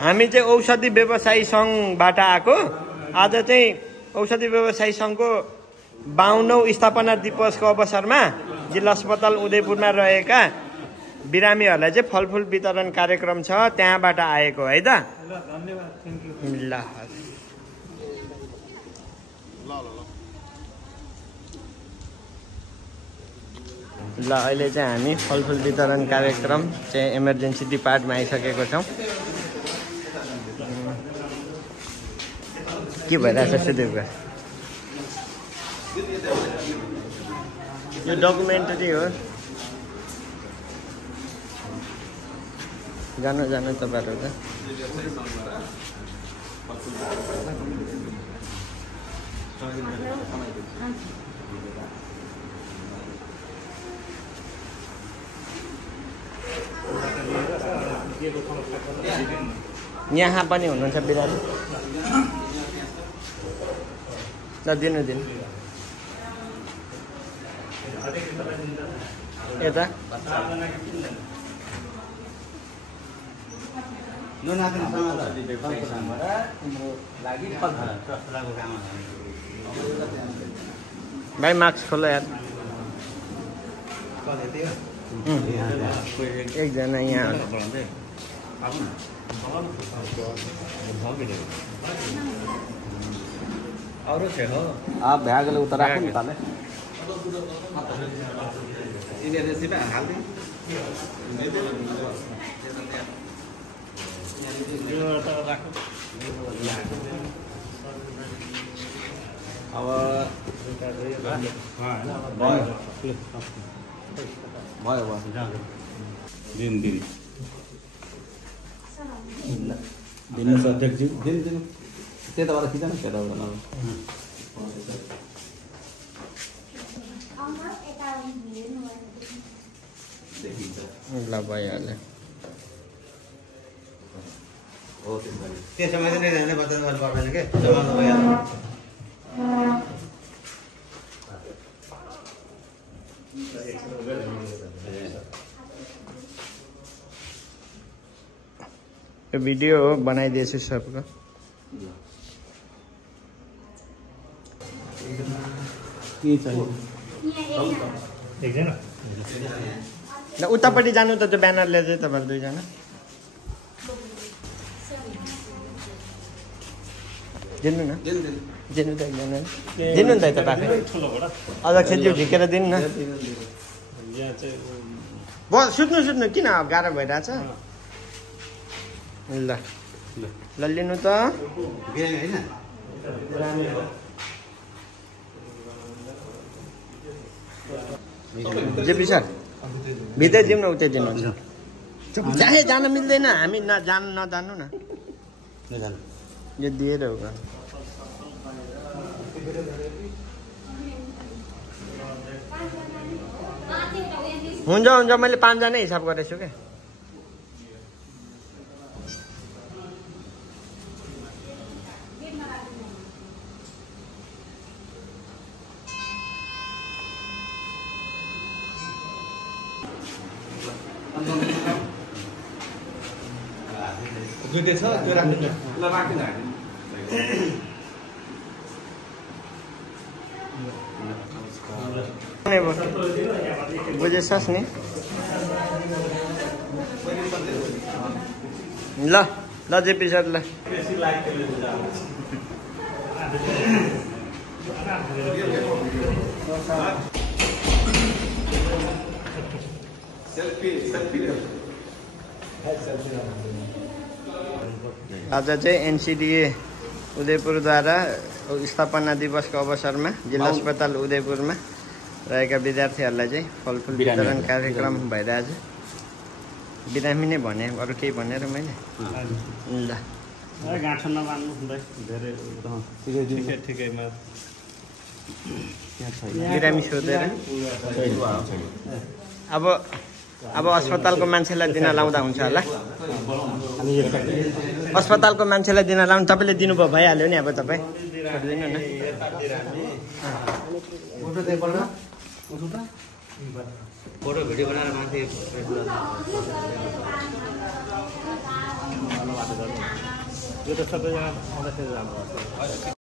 हामी चाहिँ औषधि व्यवसायी सङ्घबाट आएको। आज चाहिँ औषधि व्यवसायी सङ्घको 52औं स्थापना दिवसको अवसरमा जिल्ला अस्पताल उदयपुरमा रहेका बिरामीहरूलाई चाहिँ फलफुल वितरण कार्यक्रम छ, त्यहाँबाट आएको है त। ल ल अहिले चाहिँ हामी फलफुल वितरण कार्यक्रम चाहिँ इमर्जेन्सी डिपार्टमा आइसकेको छौँ। के भइरहेछ सुदेवका? यो डकुमेन्टरी हो। जानु जानु तपाईँहरू त यहाँ पनि हुनुहुन्छ बिरामी। ल दिनु दिनु यता भाइ मास्क खोल यार। एकजना यहाँ आप भ्यागले उता राख्नु नि ताले अब भयो दिनुहोस् अध्यक्षज्यू। दिनु त्यताबाट खिच्नु त्यताबाट ल भइहाल्यो। त्यसमा चाहिँ नै बच्चाले पर्दैन के यो भिडियो बनाइदिएछु सबको। के चाहियो ल उतापट्टि जानु त त्यो ब्यानरले चाहिँ तपाईँहरू दुईजना दिनु न। दिनु त एकजना दिनु नि त यता बाटो अध्यक्षज्यू झिकेर दिनु न। सुत्नु सुत्नु किन गाह्रो भइरहेछ। ल ल लिनु त। जेपी सर भित्रै दिउँ न उतै दिनुहुन्छ। चाहे जान मिल्दैन, हामी नजानु न। यो दिएर हो। हुन्छ हुन्छ मैले 5 जना हिसाब गरेछु क्या। दुईटै छ त्यो राख्नु ल राख्नु बुझेछस् नि? ल ल जेपी सर ल आज चाहिँ एनसिडिए उदयपुरद्वारा स्थापना दिवसको अवसरमा जिल्ला अस्पताल उदयपुरमा रहेका विद्यार्थीहरूलाई चाहिँ फलफुल वितरण कार्यक्रम भइरहेछ। बिरामी नै भने, अरू केही भनेर मैले। ल गाँठो नमान्नु धेरै ठिकैमा बिरामी सोधेर अब अस्पतालको मान्छेलाई दिन लाउँदा हुन्छ होला। अस्पतालको मान्छेलाई दिन लाउनु तपाईँले दिनुभयो भइहाल्यो नि। अब तपाईँ छोडिदिनु न। फोटो भिडियो बनाएर मान्छे यो त सबैजना आउँदाखेरि राम्रो